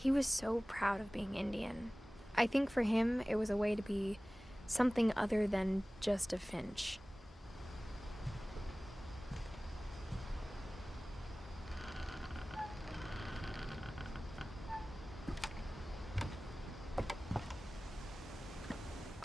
He was so proud of being Indian. I think for him, it was a way to be something other than just a Finch.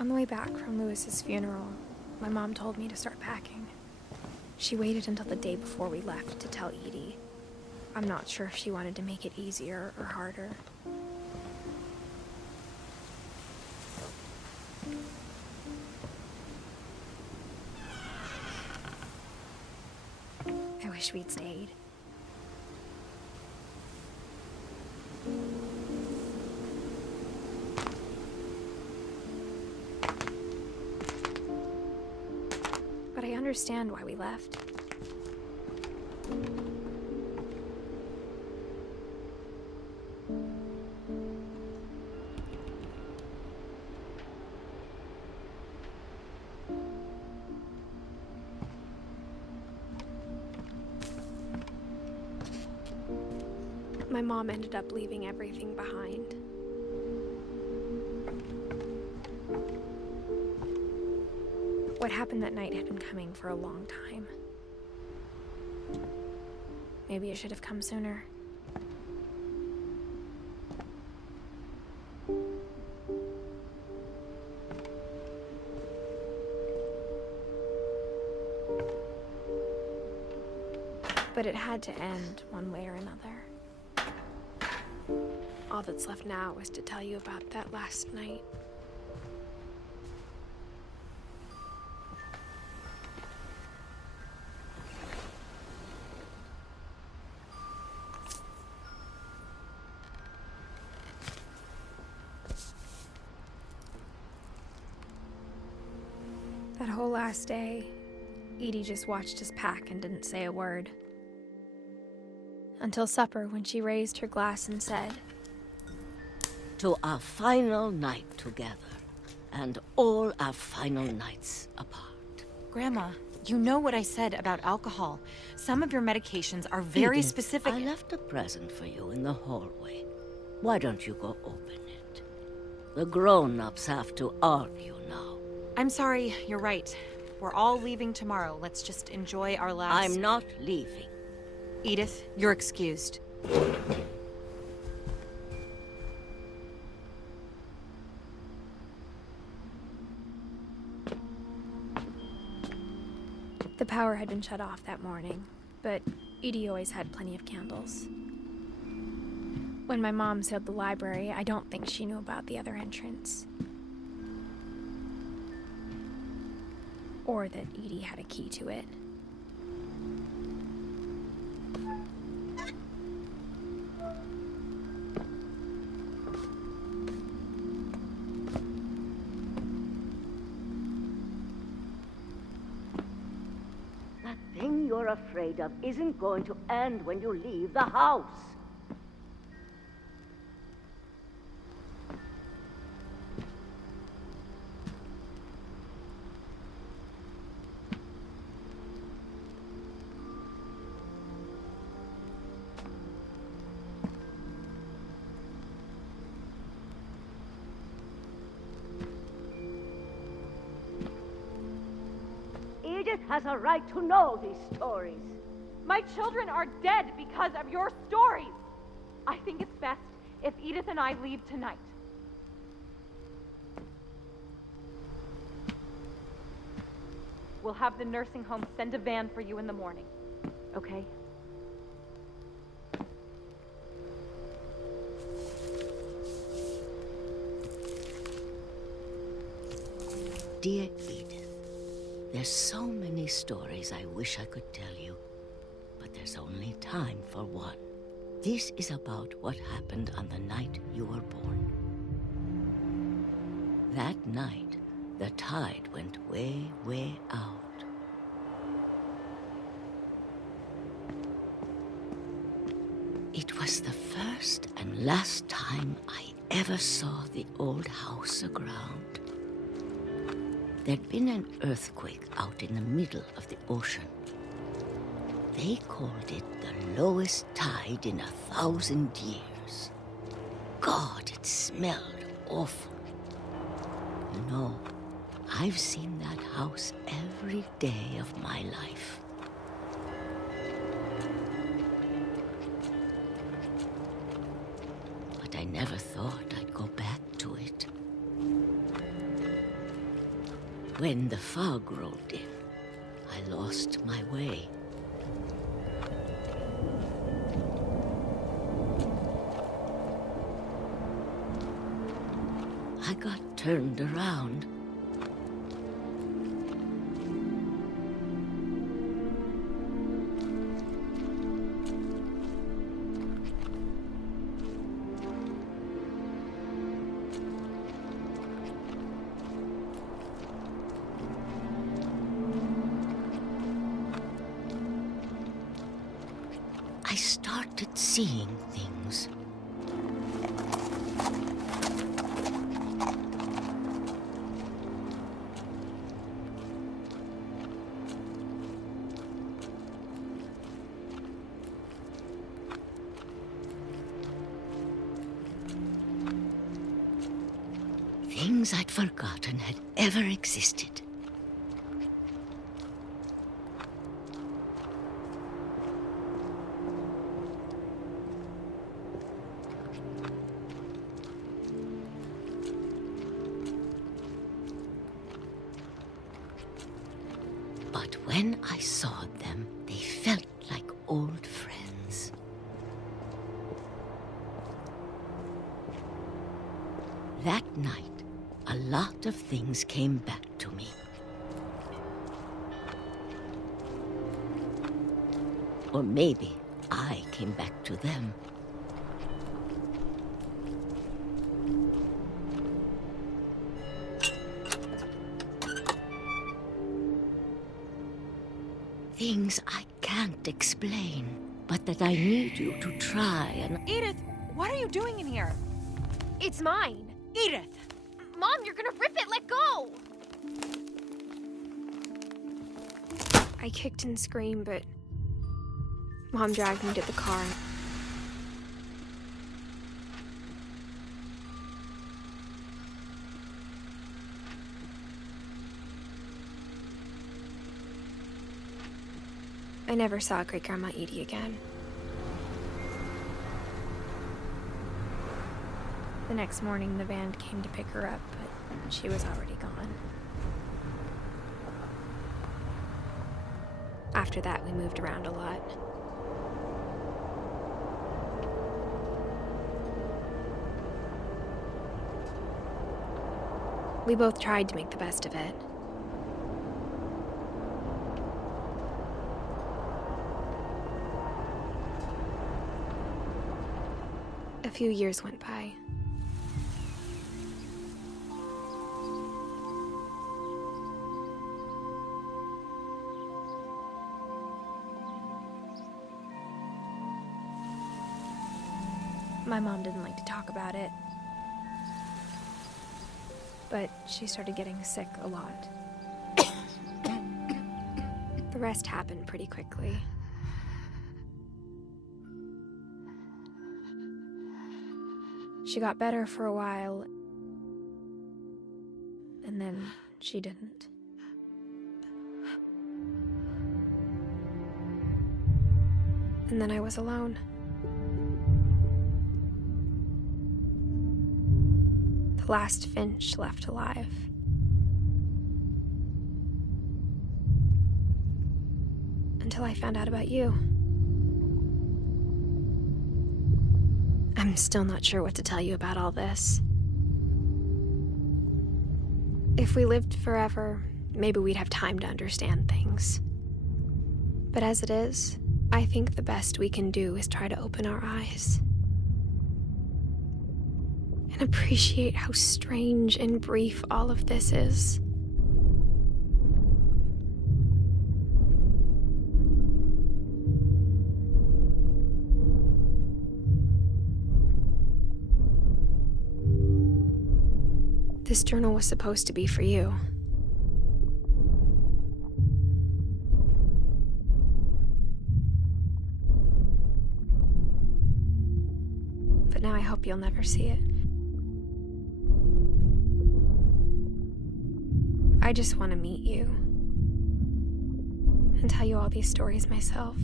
On the way back from Lewis's funeral, my mom told me to start packing. She waited until the day before we left to tell Edie. I'm not sure if she wanted to make it easier or harder. I wish we'd stayed. But I understand why we left. My mom ended up leaving everything behind. What happened that night had been coming for a long time. Maybe it should have come sooner. But it had to end one way or another. All that's left now is to tell you about that last night. That whole last day, Edie just watched us pack and didn't say a word. Until supper, when she raised her glass and said, "To our final night together, and all our final nights apart." Grandma, you know what I said about alcohol. Some of your medications are very Edith, specific. I left a present for you in the hallway. Why don't you go open it? The grown-ups have to argue now. I'm sorry, you're right. We're all leaving tomorrow. Let's just enjoy our last... I'm not leaving. Edith, you're excused. The power had been shut off that morning, but Edie always had plenty of candles. When my mom sealed the library, I don't think she knew about the other entrance. Or that Edie had a key to it. That thing you're afraid of isn't going to end when you leave the house. Edith has a right to know these stories. My children are dead because of your stories. I think it's best if Edith and I leave tonight. We'll have the nursing home send a van for you in the morning, okay? Dear Edith, there's so many stories I wish I could tell you, but there's only time for one. This is about what happened on the night you were born. That night, the tide went way, way out. It was the first and last time I ever saw the old house aground. There'd been an earthquake out in the middle of the ocean. They called it the lowest tide in 1,000 years. God, it smelled awful. You know, I've seen that house every day of my life. But I never thought I'd go back to it. When the fog rolled in, I lost my way. I got turned around. I started seeing things. Things I'd forgotten had ever existed. But when I saw them, they felt like old friends. That night, a lot of things came back to me. Or maybe I came back to them. Things I can't explain, but that I need you to try and... Edith, what are you doing in here? It's mine. Edith! Mom, you're gonna rip it! Let go! I kicked and screamed, but Mom dragged me to the car. I never saw Great-Grandma Edie again. The next morning, the van came to pick her up, but she was already gone. After that, we moved around a lot. We both tried to make the best of it. A few years went by. My mom didn't like to talk about it, but she started getting sick a lot. The rest happened pretty quickly. She got better for a while, and then she didn't. And then I was alone. The last Finch left alive. Until I found out about you. I'm still not sure what to tell you about all this. If we lived forever, maybe we'd have time to understand things. But as it is, I think the best we can do is try to open our eyes. And appreciate how strange and brief all of this is. This journal was supposed to be for you. But now I hope hope you'll never see it. I just want to meet you and tell you all these stories myself.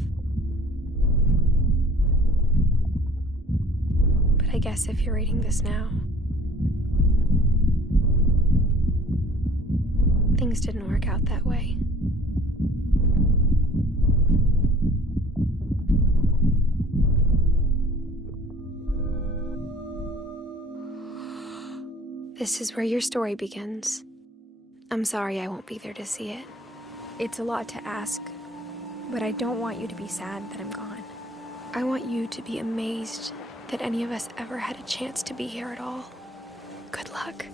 But I guess if you're reading this now, things didn't work out that way. This is where your story begins. I'm sorry I won't be there to see it. It's a lot to ask, but I don't want you to be sad that I'm gone. I want you to be amazed that any of us ever had a chance to be here at all. Good luck.